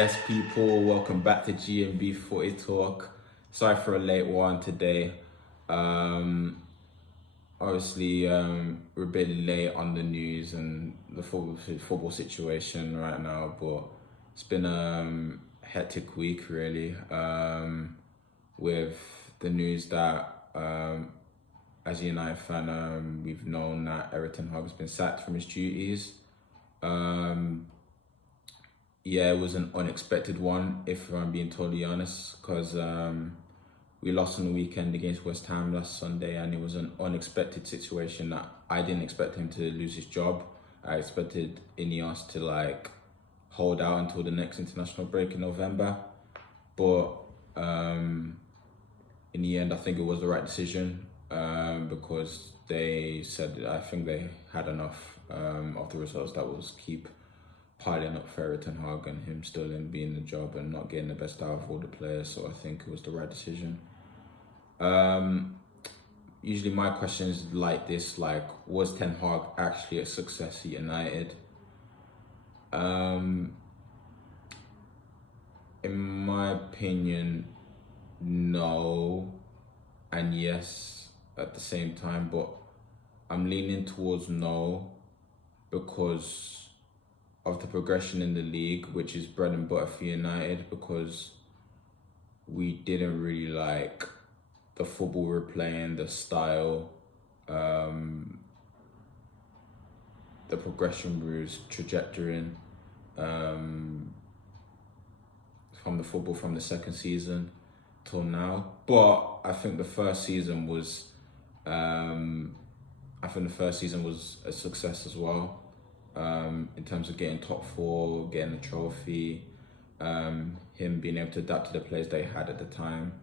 Yes, people, welcome back to GMB Footy Talk. Sorry for a late one today. Obviously, we're a bit late on the news and the football situation right now, but it's been a hectic week, really, with the news that, as a United fan, we've known that Ten Hag has been sacked from his duties. Yeah, it was an unexpected one, if I'm being totally honest, because we lost on the weekend against West Ham last Sunday, and it was an unexpected situation that I didn't expect him to lose his job. I expected Ineos to hold out until the next international break in November, but in the end, I think it was the right decision because they said I think they had enough of the results that was keep piling up for Ten Hag and him still in being the job and not getting the best out of all the players. So I think it was the right decision. Usually my questions like this, was Ten Hag actually a success at United? In my opinion, no and yes at the same time, but I'm leaning towards no because of the progression in the league, which is bread and butter for United, because we didn't really like the football we're playing, the style, the progression we was trajectorying from the football from the second season till now. But I think the first season was a success as well. In terms of getting top four, getting the trophy, him being able to adapt to the players they had at the time.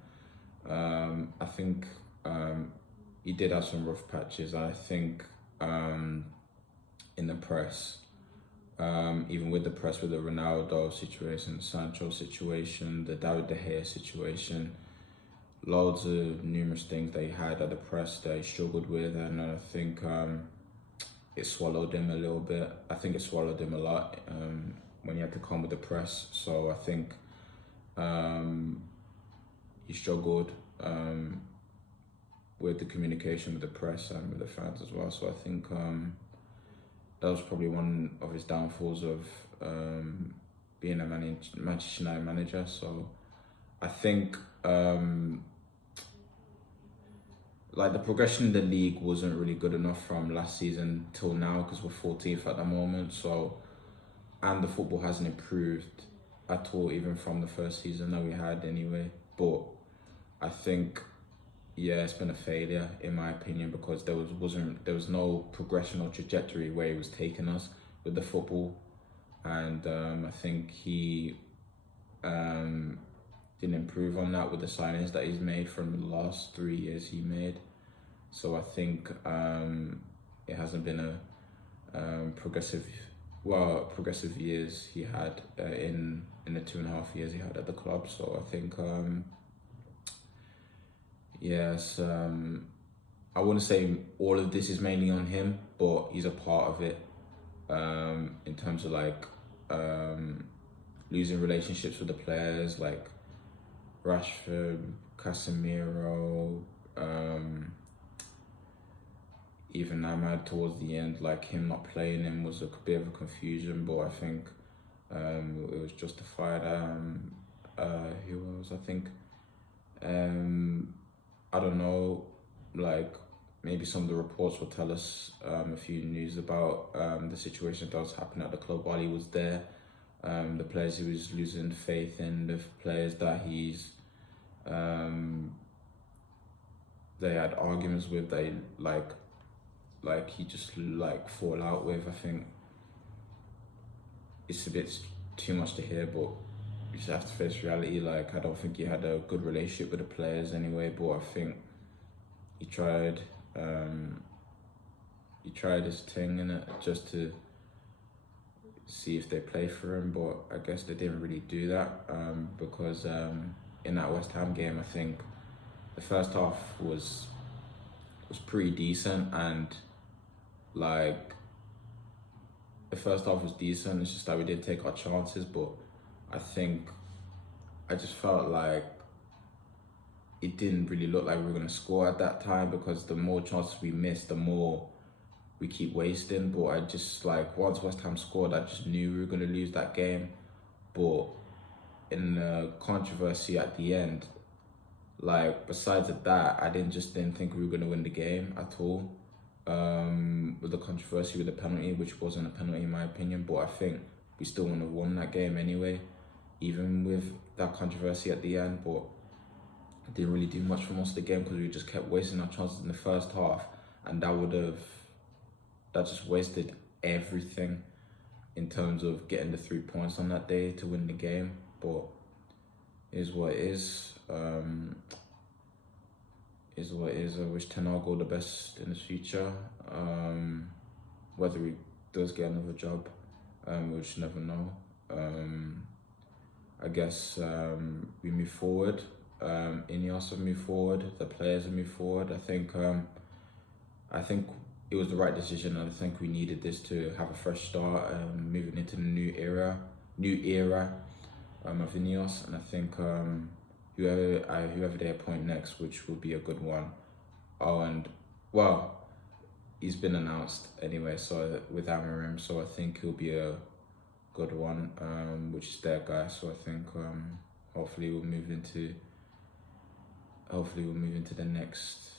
I think he did have some rough patches. I think in the press, even with the press, with the Ronaldo situation, Sancho situation, the David De Gea situation, loads of numerous things they had at the press they struggled with, and I think it swallowed him a little bit. I think it swallowed him a lot when he had to come with the press. So I think he struggled with the communication with the press and with the fans as well. So I think that was probably one of his downfalls of being a Manchester United manager. So I think the progression in the league wasn't really good enough from last season till now, because we're 14th at the moment. So, and the football hasn't improved at all, even from the first season that we had anyway. But I think, yeah, it's been a failure in my opinion, because there was no progression or trajectory where he was taking us with the football, and I think he didn't improve on that with the signings that he's made from the last 3 years he made. So I think it hasn't been a progressive years he had in the 2.5 years he had at the club. So I think yes, I wouldn't say all of this is mainly on him, but he's a part of it in terms of losing relationships with the players, like Rashford, Casemiro, even Ahmad towards the end, him not playing him was a bit of a confusion, but I think it was justified. Who else? I think I don't know, maybe some of the reports will tell us a few news about the situation that was happening at the club while he was there. The players he was losing faith in, the players that he's they had arguments with, they he just fall out with. I think it's a bit too much to hear, but you just have to face reality. I don't think he had a good relationship with the players anyway, but I think he tried his thing in it just to see if they play for him, but I guess they didn't really do that because in that West Ham game, I think the first half was pretty decent, and the first half was decent. It's just that we did take our chances, but I just felt like it didn't really look like we were going to score at that time, because the more chances we missed, the more we keep wasting. But I just, like, once West Ham scored, I just knew we were going to lose that game. But in the controversy at the end, like, besides that, I didn't think we were going to win the game at all. With the controversy with the penalty, which wasn't a penalty in my opinion, but I think we still would have won that game anyway, even with that controversy at the end. But it didn't really do much for most of the game, because we just kept wasting our chances in the first half, and that just wasted everything in terms of getting the 3 points on that day to win the game. But it is what it is. Is what it is. I wish Ten Hag all the best in the future. Whether he does get another job, we'll just never know. I guess we move forward. Ineos have moved forward. The players have moved forward. I think it was the right decision, and I think we needed this to have a fresh start, moving into the new era of Ineos. And I think whoever they appoint next, which will be a good one. Oh, and well, he's been announced anyway, so with Amarim, so I think he'll be a good one, which is their guy. So I think hopefully we'll move into the next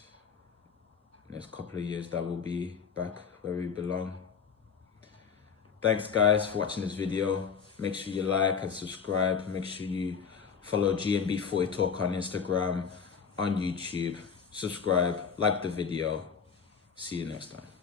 couple of years that we'll be back where we belong. Thanks guys for watching this video. Make sure you like and subscribe. Make sure you follow GMB Footy Talk on Instagram, on YouTube. Subscribe, like the video. See you next time.